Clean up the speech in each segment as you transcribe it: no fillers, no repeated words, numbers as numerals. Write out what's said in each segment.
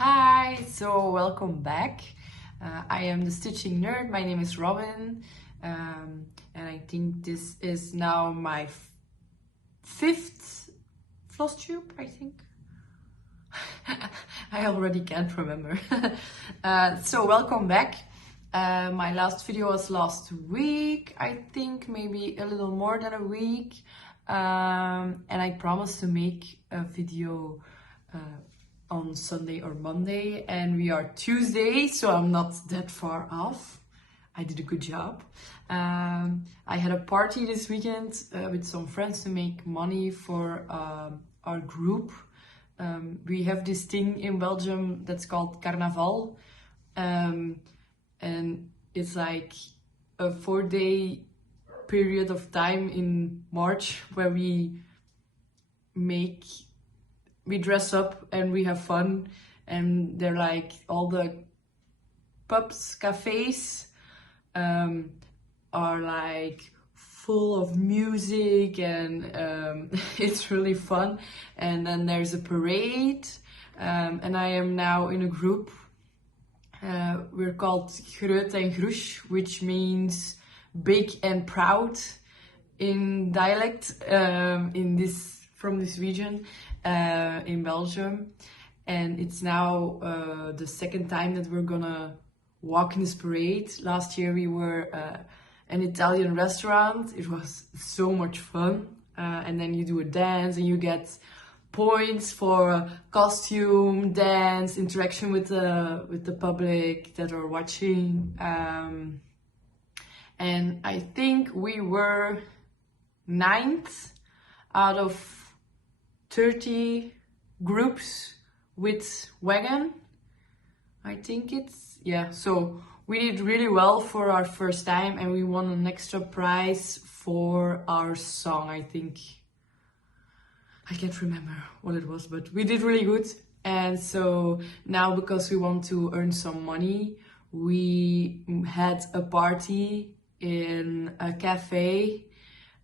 Hi, so welcome back. I am the stitching nerd. My name is Robin, and I think this is now my fifth Flosstube, I think. I already can't remember. So welcome back. My last video was last week, I think, maybe a little more than a week. And I promised to make a video on Sunday or Monday, and we are Tuesday, so I'm not that far off. I did a good job. I had a party this weekend with some friends to make money for our group. We have this thing in Belgium that's called Carnaval, and it's like a 4-day period of time in March where we dress up and we have fun, and they're like all the pubs, cafes are like full of music, and it's really fun. And then there's a parade, and I am now in a group. We're called Groot en Groes, which means big and proud in dialect from this region in Belgium. And it's now the second time that we're gonna walk in this parade. Last year we were an Italian restaurant. It was so much fun. And then you do a dance and you get points for costume, dance, interaction with the public that are watching. And I think we were 9th out of 30 groups with wagon. I think it's, yeah, so we did really well for our first time, and we won an extra prize for our song. I think, I can't remember what it was, but we did really good. And so now, because we want to earn some money, we had a party in a cafe,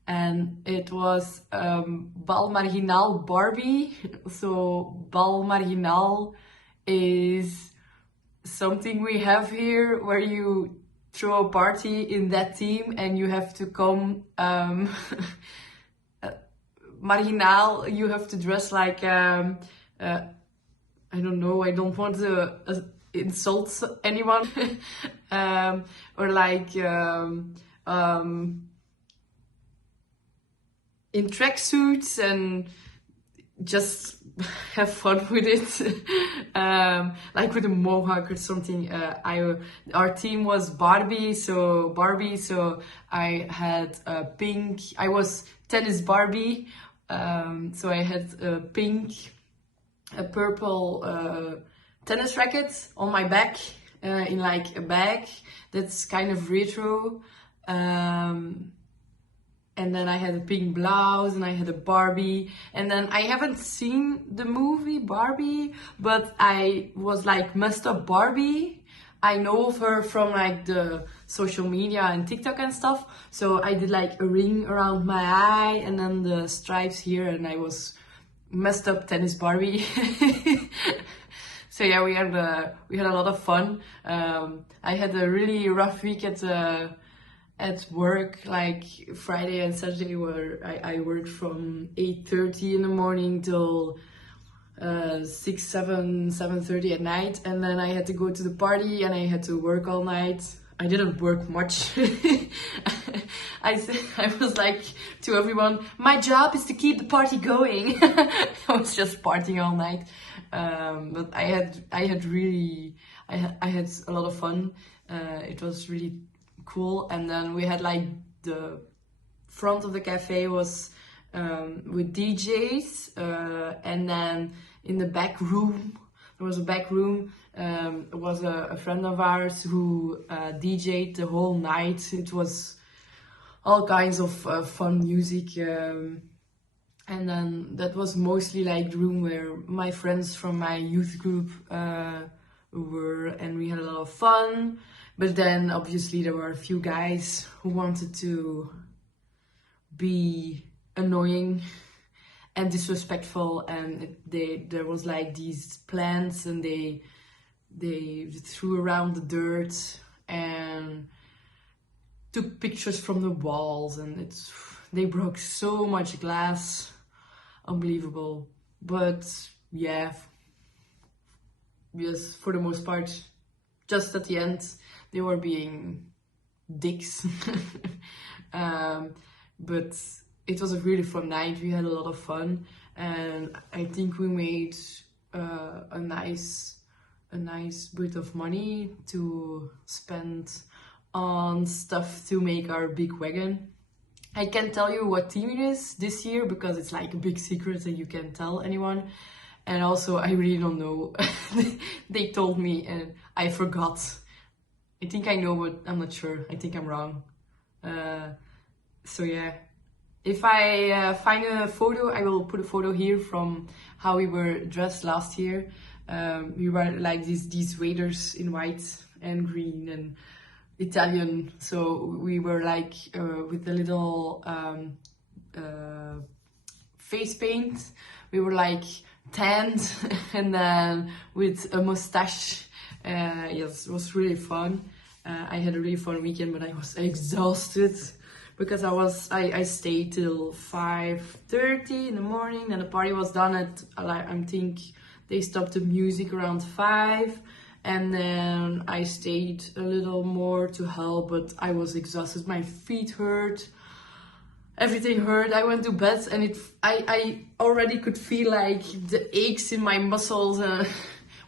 and it was Bal Marginaal Barbie. So Bal Marginaal is something we have here where you throw a party in that theme and you have to come marginaal, you have to dress like I don't know, I don't want to insult anyone. Or like in tracksuits and just have fun with it. Like with a mohawk or something. Our team was Barbie, so I had a pink, I was tennis Barbie, so I had a pink, a purple tennis racket on my back, in like a bag that's kind of retro. And then I had a pink blouse, and I had a Barbie. And then I haven't seen the movie Barbie, but I was like messed up Barbie. I know of her from like the social media and TikTok and stuff. So I did like a ring around my eye and then the stripes here, and I was messed up tennis Barbie. So yeah, we had a lot of fun. I had a really rough week at work, like Friday and Saturday, where I worked from 8:30 in the morning till 7:30 at night, and then I had to go to the party and I had to work all night. I didn't work much. I was like to everyone, my job is to keep the party going. I was just partying all night, but I had a lot of fun. It was really cool. And then we had like the front of the cafe was with DJs, and then in the back room, there was a back room, was a friend of ours who DJ'd the whole night. It was all kinds of fun music, and then that was mostly like the room where my friends from my youth group were, and we had a lot of fun. But then obviously there were a few guys who wanted to be annoying and disrespectful, and there was like these plants, and they threw around the dirt and took pictures from the walls, and they broke so much glass, unbelievable. But yeah, yes, for the most part, just at the end they were being dicks. But it was a really fun night. We had a lot of fun, and I think we made a nice bit of money to spend on stuff to make our big wagon. I can't tell you what theme it is this year because it's like a big secret and you can't tell anyone. And also I really don't know. They told me and I forgot. I think I know, but I'm not sure. I think I'm wrong. So yeah, if I find a photo, I will put a photo here from how we were dressed last year. We were like these waders in white and green and Italian, so we were like with a little face paint. We were like tanned and then with a mustache. Yes, it was really fun. I had a really fun weekend, but I was exhausted because I stayed till 5:30 in the morning, and the party was done at I think they stopped the music around 5. And then I stayed a little more to help, but I was exhausted. My feet hurt, everything hurt. I went to bed and I already could feel like the aches in my muscles.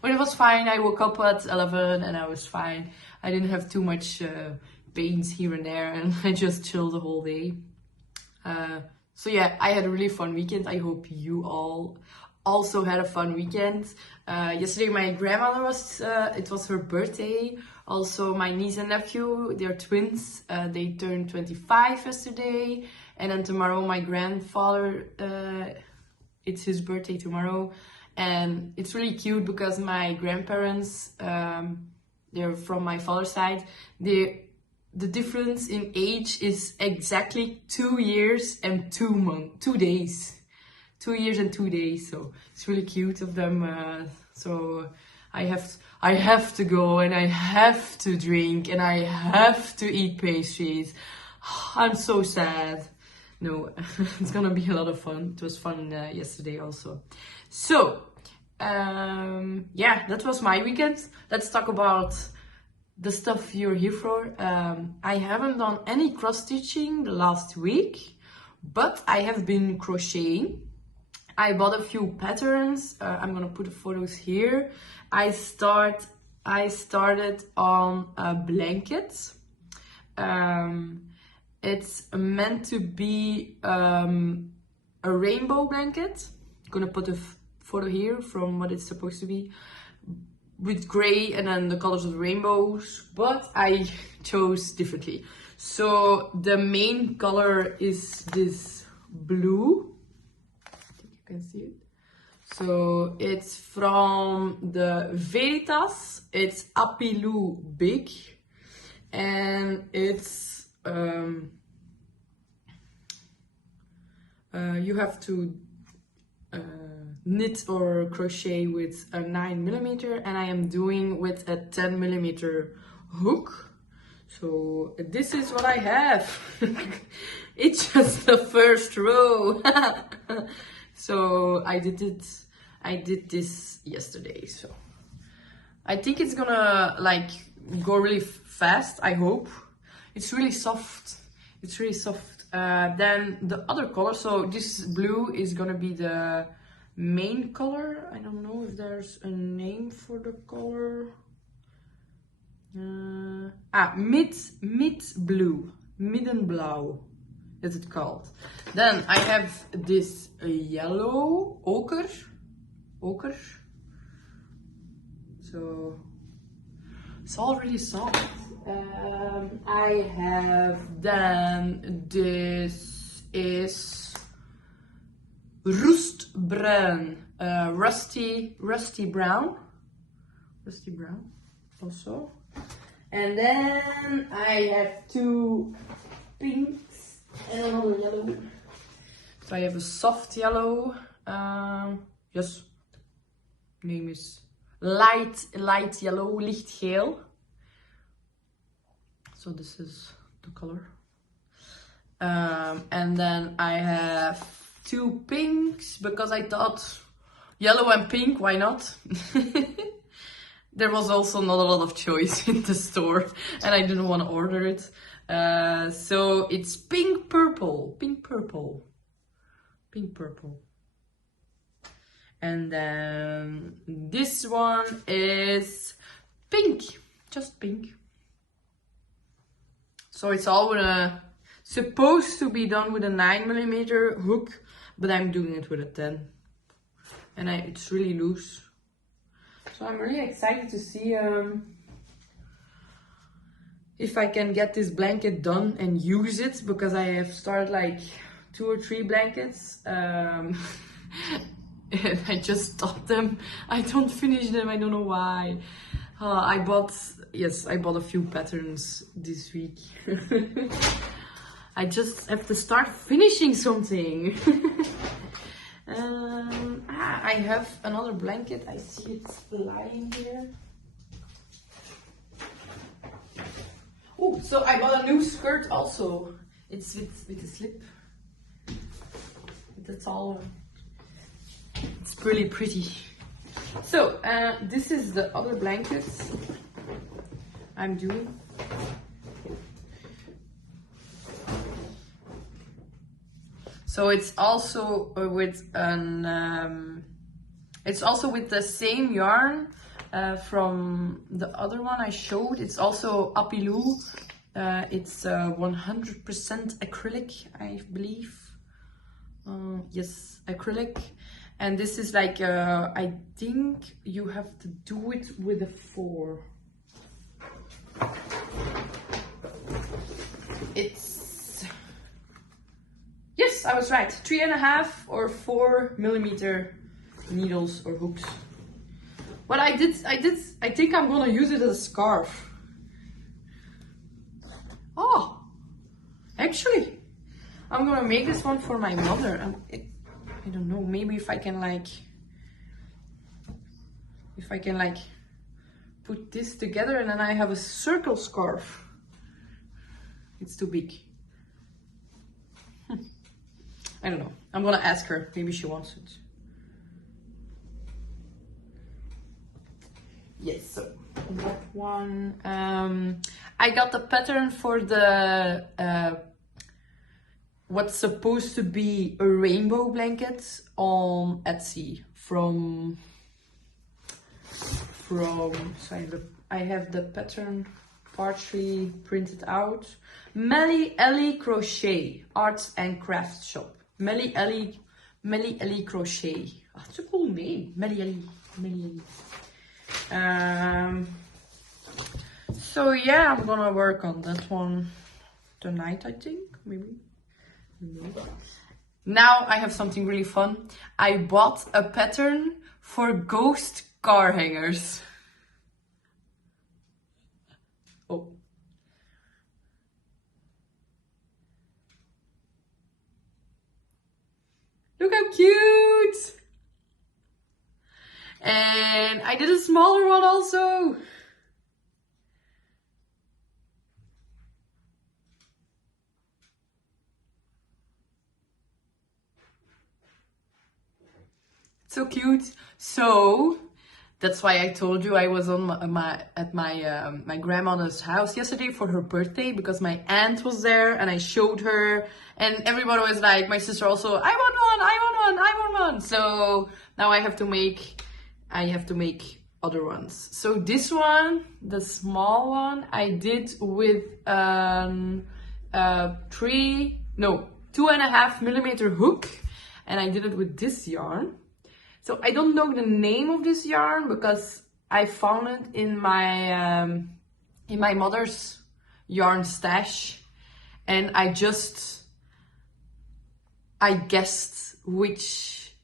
But it was fine. I woke up at 11 and I was fine. I didn't have too much pains here and there, and I just chilled the whole day. So yeah, I had a really fun weekend. I hope you all also had a fun weekend. Yesterday my grandmother it was her birthday. Also my niece and nephew, they're twins. They turned 25 yesterday. And then tomorrow my grandfather, it's his birthday tomorrow. And it's really cute because my grandparents, they're from my father's side. The difference in age is exactly 2 years and 2 days. 2 years and 2 days, so it's really cute of them. So I have to go and I have to drink and I have to eat pastries. I'm so sad. No, it's gonna be a lot of fun. It was fun yesterday also. So yeah, that was my weekend. Let's talk about the stuff you're here for. I haven't done any cross stitching the last week, but I have been crocheting. I bought a few patterns. I'm gonna put the photos here. I started on a blanket. It's meant to be a rainbow blanket. I'm gonna put a photo here from what it's supposed to be, with gray and then the colors of the rainbows, but I chose differently. So the main color is this blue. You can see it. So it's from the Veritas. It's Apilou Big, and it's you have to knit or crochet with a 9mm, and I am doing with a 10mm hook. So this is what I have. It's just the first row. So I did this yesterday, so I think it's gonna like go really fast. I hope. It's really soft. It's really soft. Then the other color, so this blue is gonna be the main color. I don't know if there's a name for the color. Mid blue, middenblauw is it called. Then I have this yellow ochre. So it's all really soft. I have then this is rustbruin, rusty brown also. And then I have two pinks and another yellow. So I have a soft yellow, yes, name is light yellow, lichtgeel. So this is the color. And then I have 2 pinks because I thought yellow and pink, why not? There was also not a lot of choice in the store and I didn't want to order it. So it's pink purple. And then this one is pink, just pink. So it's all with a, supposed to be done with a 9mm hook, but I'm doing it with a 10. And it's really loose. So I'm really excited to see if I can get this blanket done and use it, because I have started like 2 or 3 blankets. And I just stopped them. I don't finish them, I don't know why. I bought a few patterns this week. I just have to start finishing something. I have another blanket. I see it lying here. Oh, so I bought a new skirt also. It's with a slip. That's all. It's really pretty. So this is the other blanket I'm doing. So it's also with an it's also with the same yarn from the other one I showed. It's also Apilou. It's 100% acrylic, I believe. Yes, acrylic. And this is like I think you have to do it with a 4. It's, yes, I was right, 3.5 or 4mm needles or hooks. But I think I'm gonna use it as a scarf. Oh, actually, I'm gonna make this one for my mother. I don't know, maybe if I can like put this together and then I have a circle scarf. It's too big. I don't know. I'm gonna ask her. Maybe she wants it. Yes, so that one. I got the pattern for the what's supposed to be a rainbow blanket on Etsy from so I have the pattern partially printed out. Melly Ellie Crochet Arts and Crafts Shop. Melly Ellie Crochet. Oh, that's a cool name. Melly Ellie. So yeah, I'm gonna work on that one tonight, I think, maybe. Now I have something really fun. I bought a pattern for ghost car hangers. Oh. Look how cute! And I did a smaller one also. So cute. So that's why I told you I was on my grandmother's house yesterday for her birthday, because my aunt was there and I showed her, and everybody was like, my sister also, I want one. So now I have to make other ones. So this one, the small one, I did with 2.5mm hook, and I did it with this yarn. So I don't know the name of this yarn because I found it in my mother's yarn stash, and I guessed which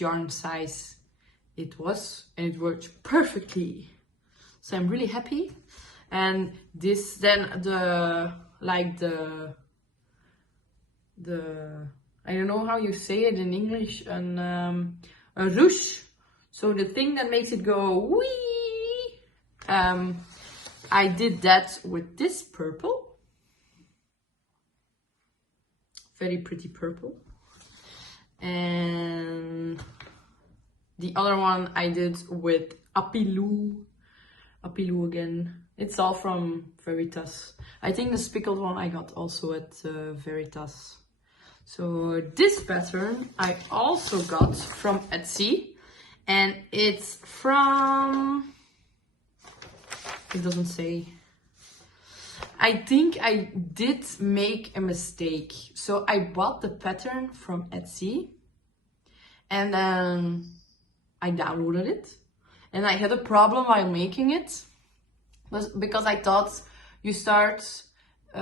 yarn size it was, and it worked perfectly. So I'm really happy. And this then I don't know how you say it in English, a ruche. So the thing that makes it go wee. I did that with this purple. Very pretty purple. And the other one I did with Apilou again. It's all from Veritas. I think the spickled one I got also at Veritas. So this pattern I also got from Etsy, and it's from, it doesn't say. I think I did make a mistake. So I bought the pattern from Etsy and then I downloaded it, and I had a problem while making it because I thought you start,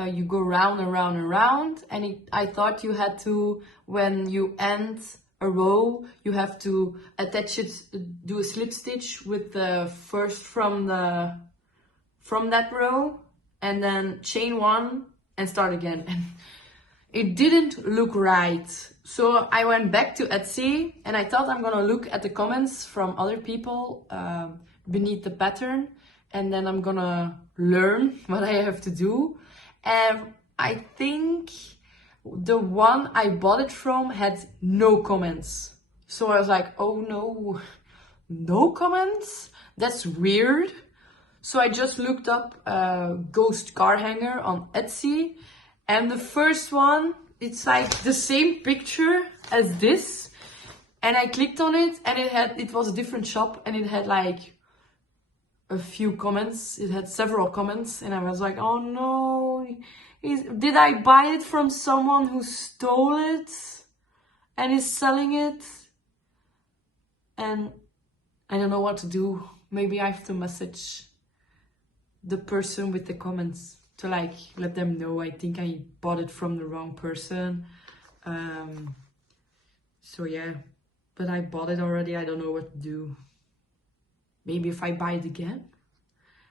you go round and round and round, and I thought you had to, when you end a row, you have to attach it, do a slip stitch with the first from that row, and then chain one and start again. And it didn't look right. So I went back to Etsy and I thought I'm gonna look at the comments from other people beneath the pattern, and then I'm gonna learn what I have to do. And I think the one I bought it from had no comments. So I was like, oh no, no comments? That's weird. So I just looked up ghost car hanger on Etsy, and the first one, it's like the same picture as this, and I clicked on it and it was a different shop, and it had like a few comments. It had several comments, and I was like, oh no, did I buy it from someone who stole it and is selling it? And I don't know what to do. Maybe I have to message the person with the comments to like let them know I think I bought it from the wrong person. So yeah, but I bought it already. I don't know what to do. Maybe if I buy it again.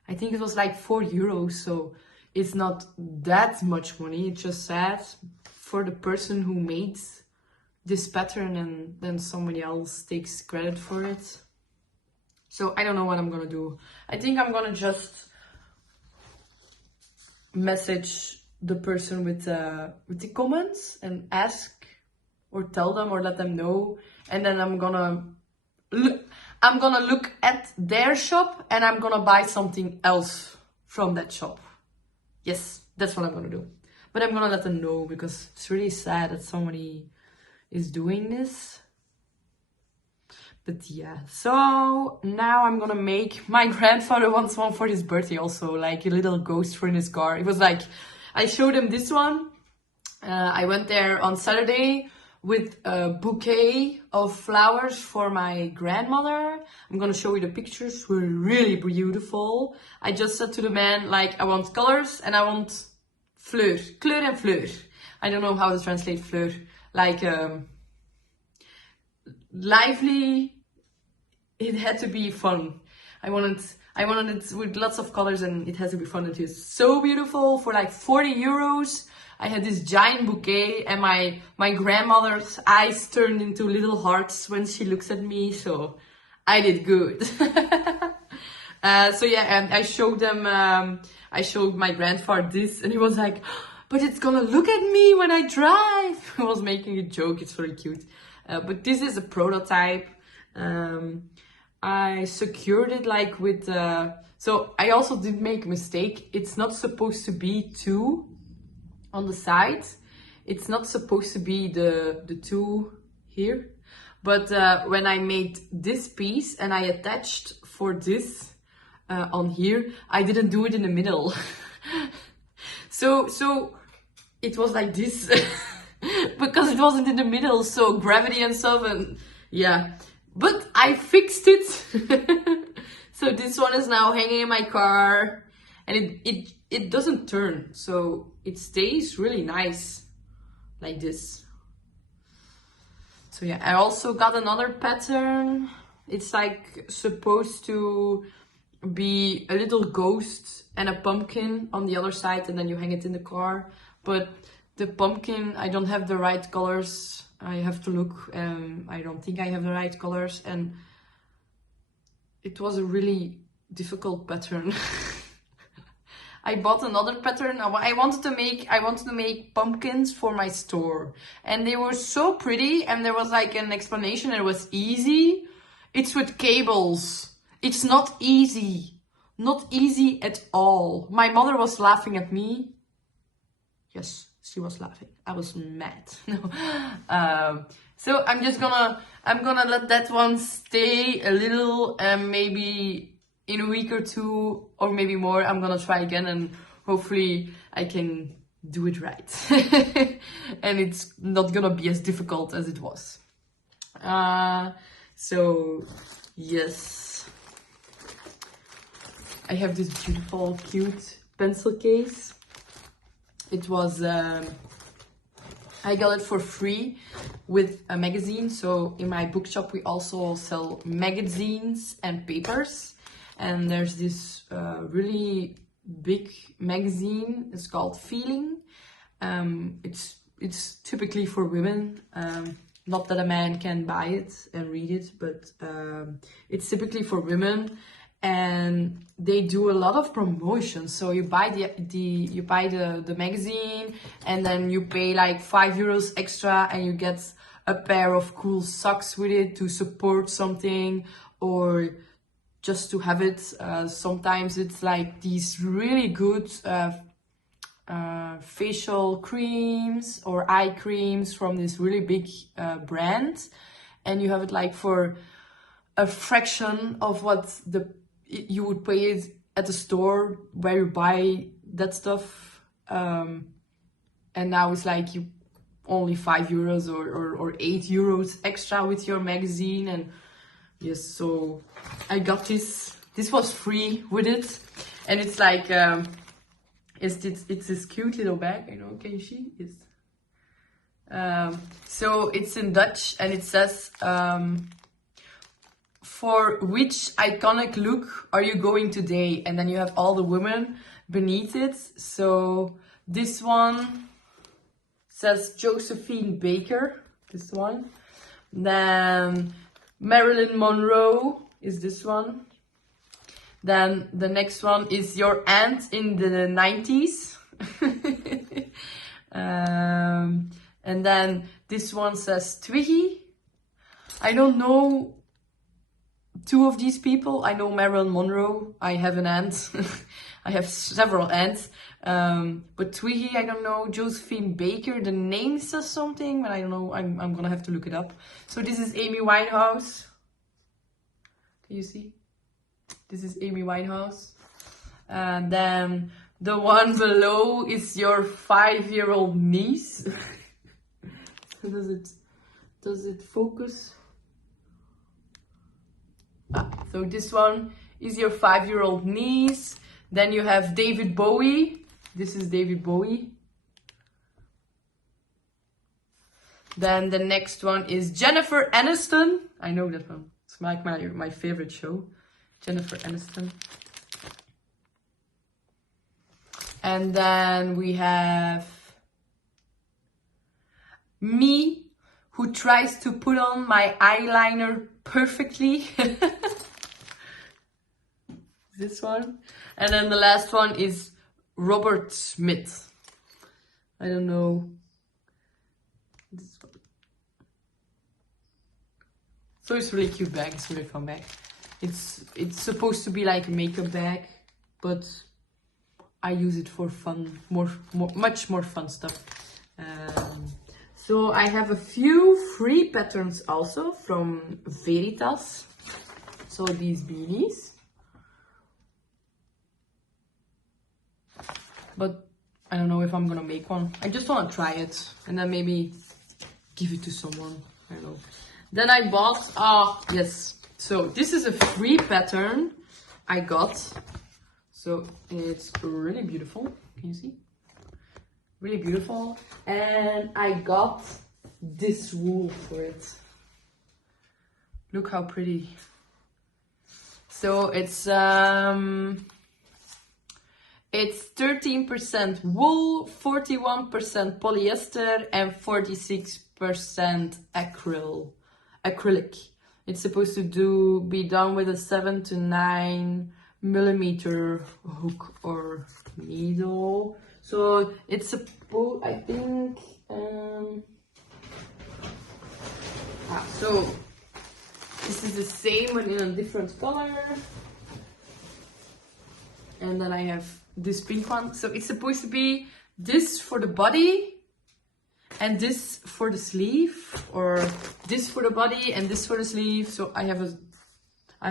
I think it was like €4, so it's not that much money. It's just sad for the person who made this pattern, and then somebody else takes credit for it. So I don't know what I'm gonna do. I think I'm gonna just message the person with the comments and ask or tell them or let them know, and then I'm gonna look at their shop and I'm gonna buy something else from that shop. Yes, that's what I'm gonna do. But I'm gonna let them know because it's really sad that somebody is doing this. But yeah, so now I'm gonna make, my grandfather wants one for his birthday also, like a little ghost for in his car. It was like, I showed him this one. I went there on Saturday with a bouquet of flowers for my grandmother. I'm gonna show you the pictures, were really beautiful. I just said to the man, like, I want colors and I want fleur and fleur. I don't know how to translate fleur. Like, lively. It had to be fun. I wanted it with lots of colors, and it has to be fun. It is so beautiful for like €40. I had this giant bouquet, and my grandmother's eyes turned into little hearts when she looks at me, so I did good. So yeah, and I showed them, I showed my grandfather this, and he was like, but it's gonna look at me when I drive. I was making a joke, it's very cute. But this is a prototype. I secured it like with, so I also did make a mistake. It's not supposed to be two on the sides. It's not supposed to be the two here. But when I made this piece and I attached for this on here, I didn't do it in the middle. So it was like this because it wasn't in the middle, so gravity and stuff, and yeah. But I fixed it. So this one is now hanging in my car, and it doesn't turn, so it stays really nice like this. So yeah, I also got another pattern. It's like supposed to be a little ghost and a pumpkin on the other side, and then you hang it in the car. But the pumpkin, I don't have the right colors. I have to look. I don't think I have the right colors, and it was a really difficult pattern. I bought another pattern. I wanted to make pumpkins for my store, and they were so pretty, and there was like an explanation. It was easy. It's with cables. It's not easy. Not easy at all. My mother was laughing at me. Yes, she was laughing. I was mad. No. So I'm gonna let that one stay a little, and maybe in a week or two, or maybe more, I'm gonna try again, and hopefully I can do it right. And it's not gonna be as difficult as it was. So yes, I have this beautiful, cute pencil case. It was, I got it for free with a magazine. So in my bookshop, we also sell magazines and papers. And there's this really big magazine. It's called Feeling. It's typically for women. Not that a man can buy it and read it, but it's typically for women. And they do a lot of promotions. So you buy the magazine, and then you pay like €5 extra, and you get a pair of cool socks with it to support something, or just to have it. Sometimes it's like these really good facial creams or eye creams from this really big brand, and you have it like for a fraction of what you would pay it at the store where you buy that stuff, and now it's like you only €5 or €8 extra with your magazine. And yes, so I got this was free with it, and it's like it's this cute little bag, you know, can you see? Yes. So it's in Dutch, and it says, for which iconic look are you going today? And then you have all the women beneath it. So this one says Josephine Baker, this one. Then Marilyn Monroe is this one. Then the next one is your aunt in the 90s. And then this one says Twiggy. I don't know two of these people. I know Marilyn Monroe. I have an aunt. I have several aunts. But Twiggy, I don't know. Josephine Baker, the name says something, but I don't know. I'm gonna have to look it up. So this is Amy Winehouse. Can you see? This is Amy Winehouse. And then the one below is your 5-year-old niece. Does it focus? So this one is your 5-year-old niece. Then you have David Bowie. This is David Bowie. Then the next one is Jennifer Aniston. I know that one. It's like my favorite show. Jennifer Aniston. And then we have me, who tries to put on my eyeliner perfectly. This one. And then the last one is Robert Smith. I don't know. This one. So it's a really cute bag. It's a really fun bag. It's supposed to be like a makeup bag, but I use it for fun, much more fun stuff. So I have a few free patterns also from Veritas. So these beanies. But I don't know if I'm gonna make one. I just wanna try it and then maybe give it to someone. I don't know. Then I bought, yes. So this is a free pattern I got. So it's really beautiful. Can you see? Really beautiful. And I got this wool for it. Look how pretty. So it's It's 13% wool, 41% polyester, and 46% acrylic. It's supposed to be done with a 7 to 9 millimeter hook or needle. So it's supposed, I think, so this is the same but in a different color. And then I have this pink one. So it's supposed to be this for the body and this for the sleeve, or this for the body and this for the sleeve. So I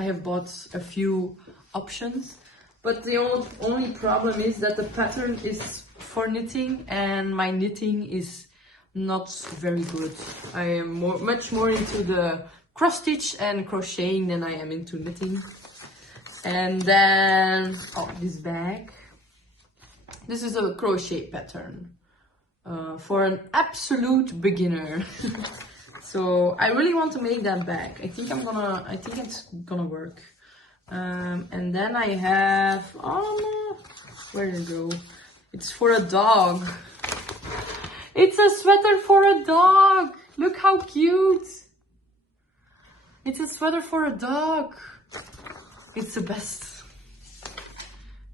have bought a few options, but the only problem is that the pattern is for knitting and my knitting is not very good. I am much more into the cross stitch and crocheting than I am into knitting. And then, oh, this bag. This is a crochet pattern for an absolute beginner. So I really want to make that bag. I think it's gonna work. And then I have, oh no, where did it go? It's for a dog. It's a sweater for a dog. Look how cute. It's a sweater for a dog. It's the best.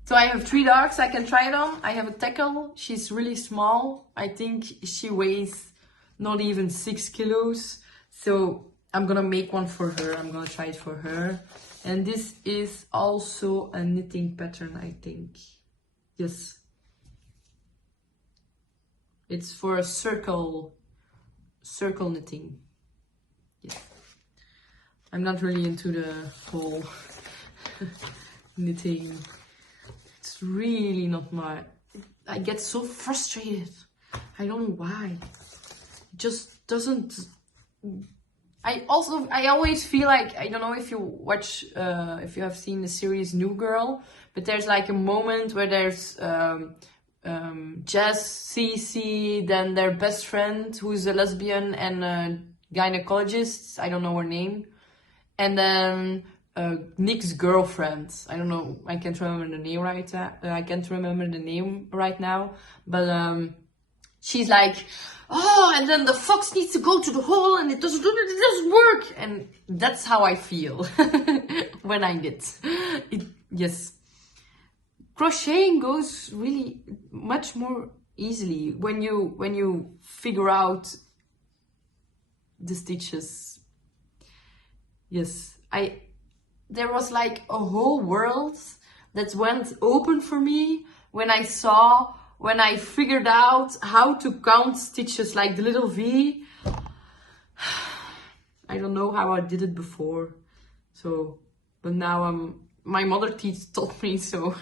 So I have 3 dogs I can try it on. I have a tackle. She's really small. I think she weighs not even 6 kilos. So I'm gonna make one for her. I'm gonna try it for her. And this is also a knitting pattern, I think. Yes. It's for a circle knitting. Yeah. I'm not really into the whole knitting. It's really not my... I get so frustrated. I don't know why. It just doesn't... I always feel like, I don't know if you watch, if you have seen the series New Girl, but there's like a moment where there's Jess, Cece, then their best friend who's a lesbian and a gynecologist, I don't know her name, and then Nick's girlfriend, I don't know, I can't remember the name right now, but she's like, oh, and then the fox needs to go to the hole and it doesn't work. And that's how I feel when I knit. Yes. Crocheting goes really much more easily when you figure out the stitches. Yes. There was like a whole world that went open for me when I figured out how to count stitches, like the little V. I don't know how I did it before. So, but now my mother taught me, so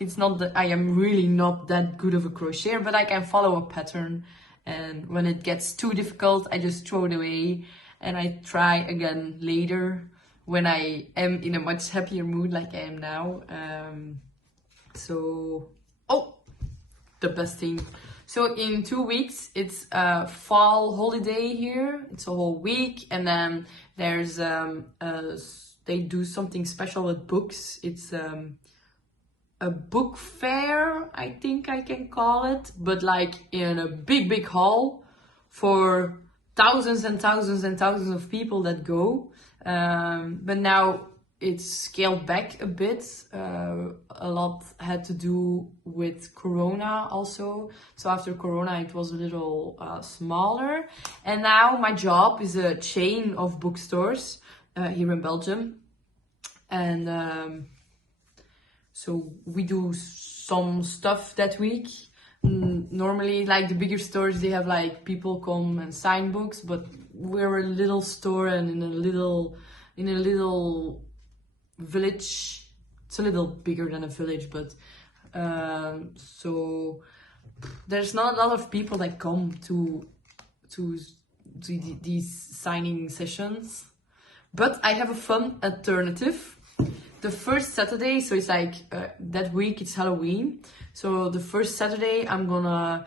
it's not that I am really not that good of a crocheter, but I can follow a pattern. And when it gets too difficult, I just throw it away and I try again later when I am in a much happier mood like I am now. The best thing. So in 2 weeks, it's a fall holiday here. It's a whole week, and then there's they do something special with books. It's a book fair, I think I can call it, but like in a big hall for thousands and thousands and thousands of people that go. But now it's scaled back a bit. A lot had to do with Corona also. So after Corona, it was a little smaller. And now my job is a chain of bookstores here in Belgium. And so we do some stuff that week. Normally, like the bigger stores, they have like people come and sign books, but we're a little store and in a little village. It's a little bigger than a village, but so there's not a lot of people that come to these signing sessions. But I have a fun alternative. The first Saturday, so it's like that week it's Halloween. So the first Saturday I'm gonna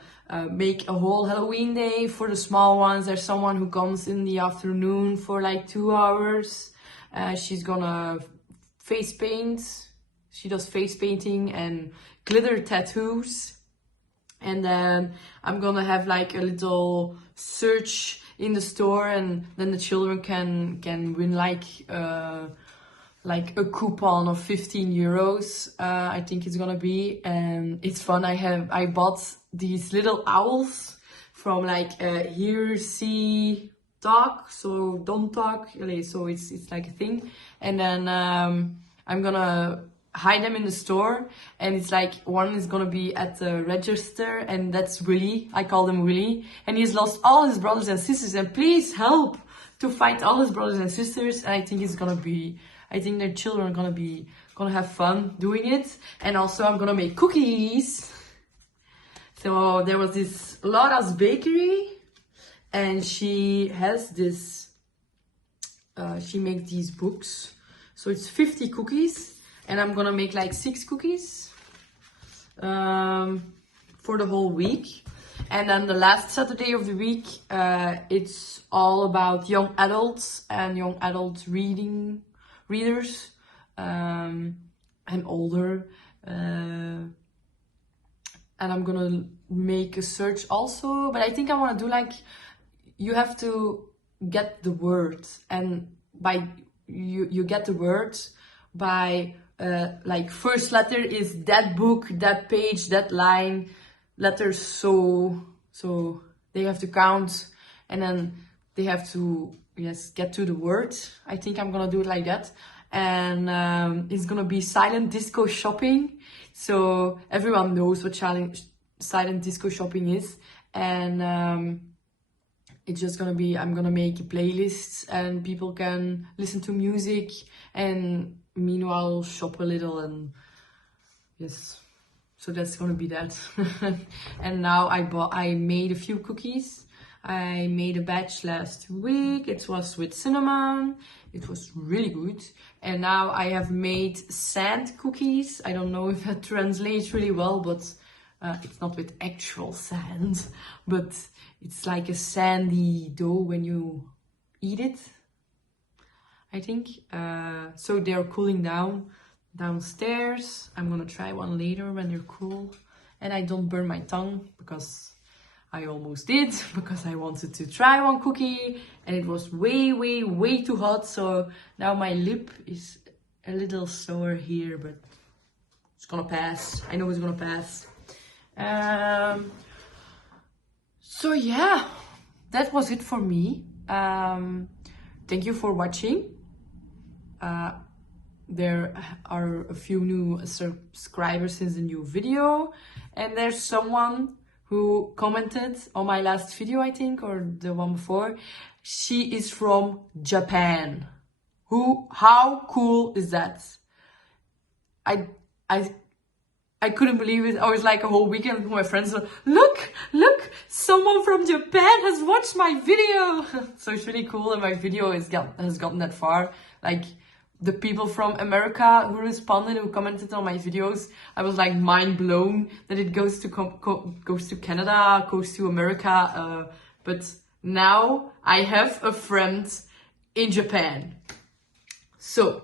make a whole Halloween day for the small ones. There's someone who comes in the afternoon for like 2 hours. She's gonna face paint. she does face painting and glitter tattoos. And then I'm gonna have like a little search in the store, and then the children can win like a coupon of 15 euros. I think it's gonna be, and it's fun. I bought these little owls from like Here, See, Talk, so don't talk. So it's like a thing, and then I'm gonna hide them in the store, and it's like one is gonna be at the register, and that's Willy. I call him Willy, and he's lost all his brothers and sisters, and please help to find all his brothers and sisters. And I think their children are gonna have fun doing it. And also I'm gonna make cookies. So there was this Laura's Bakery, and she has this, she makes these books. So it's 50 cookies. And I'm gonna make like 6 cookies for the whole week. And then the last Saturday of the week, it's all about young adults and young adult readers and older. And I'm gonna make a search also, but I think I wanna do like, you have to get the word, and by you get the word by like first letter is that book, that page, that line, letters, so they have to count, and then they have to get to the word. I think I'm gonna do it like that. And it's gonna be silent disco shopping, so everyone knows what silent disco shopping is. And it's just gonna be, I'm gonna make playlists, and people can listen to music and meanwhile shop a little. And yes, so that's gonna be that. And now I made a few cookies. I made a batch last week. It was with cinnamon. It was really good. And now I have made sand cookies. I don't know if that translates really well, but it's not with actual sand, but it's like a sandy dough when you eat it, I think. So they're cooling down downstairs. I'm gonna try one later when they're cool, and I don't burn my tongue, because I almost did, because I wanted to try one cookie and it was way too hot. So now my lip is a little sore here, but it's gonna pass. I know it's gonna pass. So yeah, that was it for me. Thank you for watching. There are a few new subscribers since the new video, and there's someone who commented on my last video, I think, or the one before. She is from Japan. How cool is that? I couldn't believe it. I was like a whole weekend with my friends. Look, someone from Japan has watched my video. So it's really cool, and my video has gotten that far. Like, the people from America who responded, who commented on my videos, I was like mind blown that it goes to Canada, goes to America. But now I have a friend in Japan. So,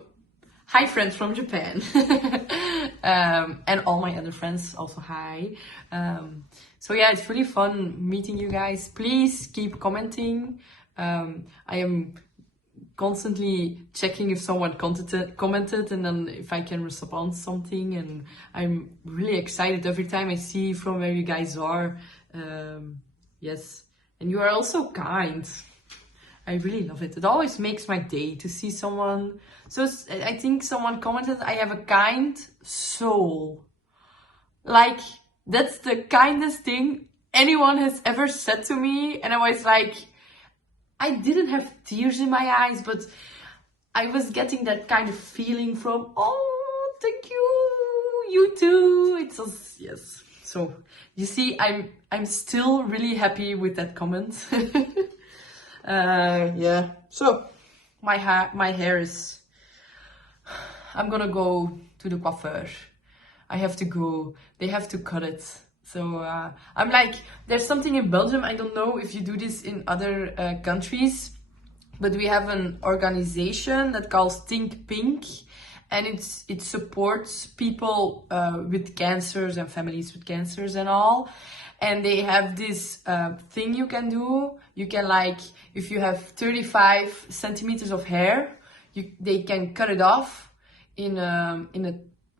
hi friends from Japan. And all my other friends also hi. So yeah, it's really fun meeting you guys. Please keep commenting. I am constantly checking if someone commented, and then if I can respond something, and I'm really excited every time I see from where you guys are. Yes, and you are also kind. I really love it. It always makes my day to see someone. So I think someone commented, I have a kind soul. Like, that's the kindest thing anyone has ever said to me. And I was like, I didn't have tears in my eyes, but I was getting that kind of feeling from, oh, thank you, you too. It's just, yes. So you see, I'm still really happy with that comment. Yeah. So my hair is, I'm gonna go to the coiffeur. I have to go. They have to cut it. So I'm like, there's something in Belgium, I don't know if you do this in other countries, but we have an organization that calls Think Pink, and it supports people with cancers and families with cancers and all. And they have this thing you can do. You can, like, if you have 35 centimeters of hair, they can cut it off in a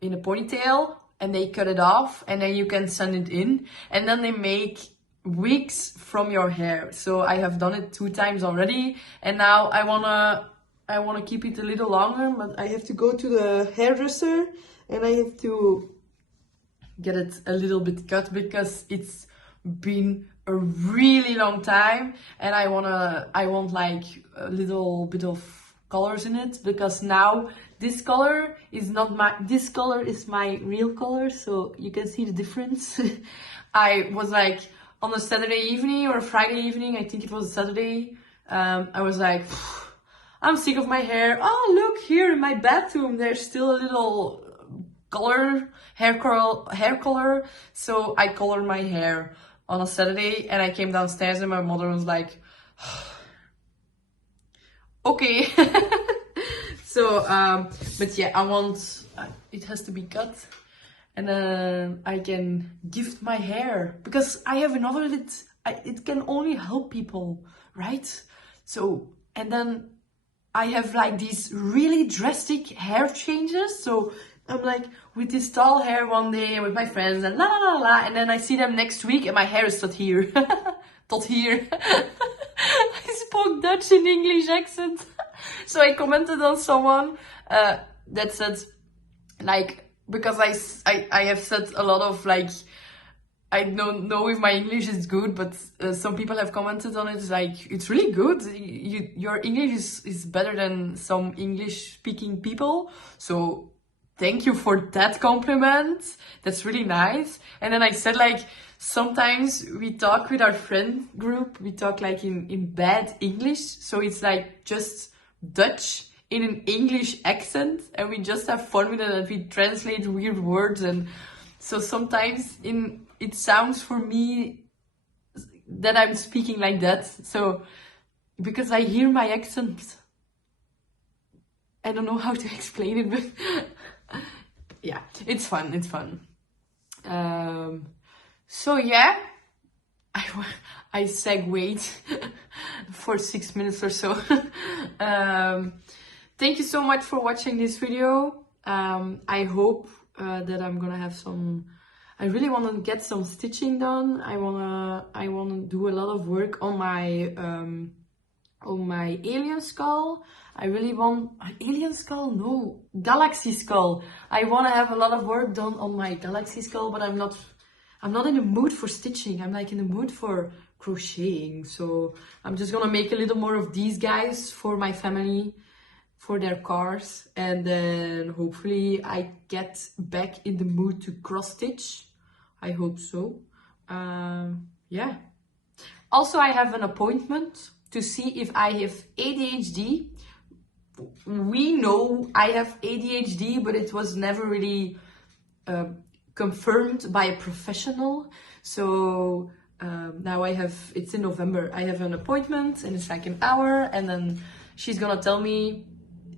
ponytail, and they cut it off, and then you can send it in, and then they make wigs from your hair. So I have done it 2 times already, and now I wanna keep it a little longer, but I have to go to the hairdresser and I have to get it a little bit cut because it's been a really long time, and I want like a little bit of colors in it, because now this color is my real color, so you can see the difference. I was like, on a Saturday evening or a Friday evening, I think it was a Saturday, I was like, I'm sick of my hair. Oh, look, here in my bathroom, there's still a little hair color. So I colored my hair on a Saturday, and I came downstairs and my mother was like, okay. So, but yeah, I want, it has to be cut, and then I can gift my hair, because I have another it can only help people, right? So, and then I have like these really drastic hair changes. So I'm like with this tall hair one day with my friends and la la la la, and then I see them next week and my hair is tot here. Tot here. I spoke Dutch in English accent. So I commented on someone that said, like, because I have said a lot of, like, I don't know if my English is good, but some people have commented on it. It's like, it's really good. Your English is better than some English speaking people. So thank you for that compliment. That's really nice. And then I said, like, sometimes we talk with our friend group, we talk like in bad English. So it's like just Dutch in an English accent, and we just have fun with it, and we translate weird words. And so sometimes it sounds for me that I'm speaking like that. So, because I hear my accent, I don't know how to explain it, but yeah, it's fun, it's fun. So yeah, I segued for 6 minutes or so. Thank you so much for watching this video. I hope that I'm gonna have some, I really want to get some stitching done. I wanna do a lot of work on my alien skull. I really want alien skull, no, galaxy skull. I want to have a lot of work done on my galaxy skull, but I'm not in the mood for stitching. I'm like in the mood for crocheting. So I'm just gonna make a little more of these guys for my family, for their cars, and then hopefully I get back in the mood to cross stitch. I hope so. Yeah. Also, I have an appointment to see if I have ADHD. We know I have ADHD, but it was never really confirmed by a professional. So now it's in November. I have an appointment and it's like an hour, and then she's gonna tell me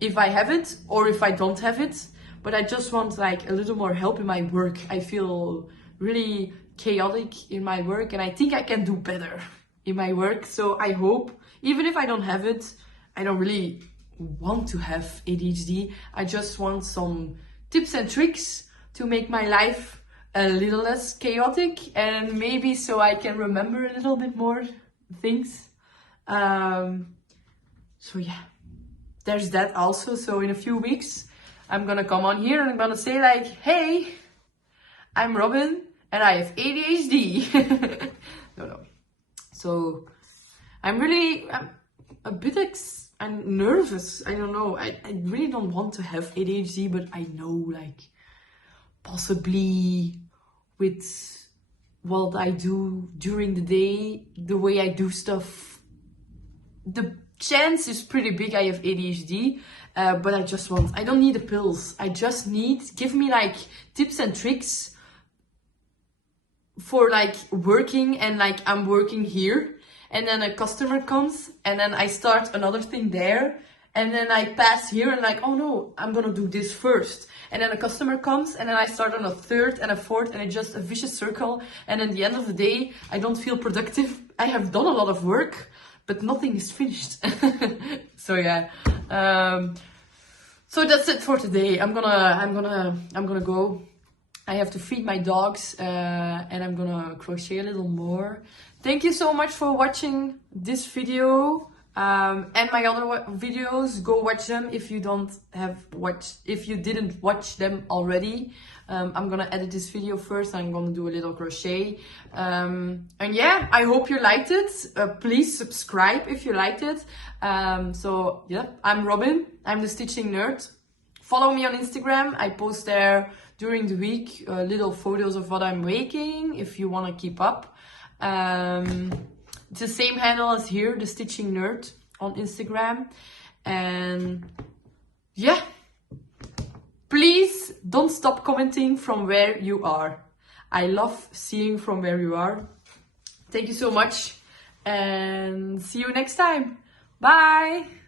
if I have it or if I don't have it. But I just want like a little more help in my work. I feel really chaotic in my work, and I think I can do better in my work. So I hope, even if I don't have it, I don't really want to have ADHD. I just want some tips and tricks to make my life a little less chaotic, and maybe so I can remember a little bit more things. So yeah, there's that also. So in a few weeks, I'm gonna come on here and I'm gonna say like, hey, I'm Robin and I have ADHD. No. So I'm a bit I'm nervous. I don't know. I really don't want to have ADHD, but I know, like, possibly with what I do during the day, the way I do stuff, the chance is pretty big I have ADHD. But I don't need the pills. I just give me like tips and tricks for like working, and like I'm working here, and then a customer comes and then I start another thing there, and then I pass here and like, oh no, I'm gonna do this first. And then a customer comes and then I start on a third and a fourth and it's just a vicious circle. And at the end of the day, I don't feel productive. I have done a lot of work, but nothing is finished. So yeah. So that's it for today. I'm gonna go. I have to feed my dogs and I'm gonna crochet a little more. Thank you so much for watching this video and my other videos. Go watch them if you didn't watch them already. I'm gonna edit this video first. I'm gonna do a little crochet. And yeah, I hope you liked it. Please subscribe if you liked it. So yeah, I'm Robin. I'm the Stitching Nerd. Follow me on Instagram. I post there during the week little photos of what I'm making if you want to keep up. It's the same handle as here, the Stitching Nerd on Instagram. And yeah, please don't stop commenting from where you are. I love seeing from where you are. Thank you so much and see you next time. Bye!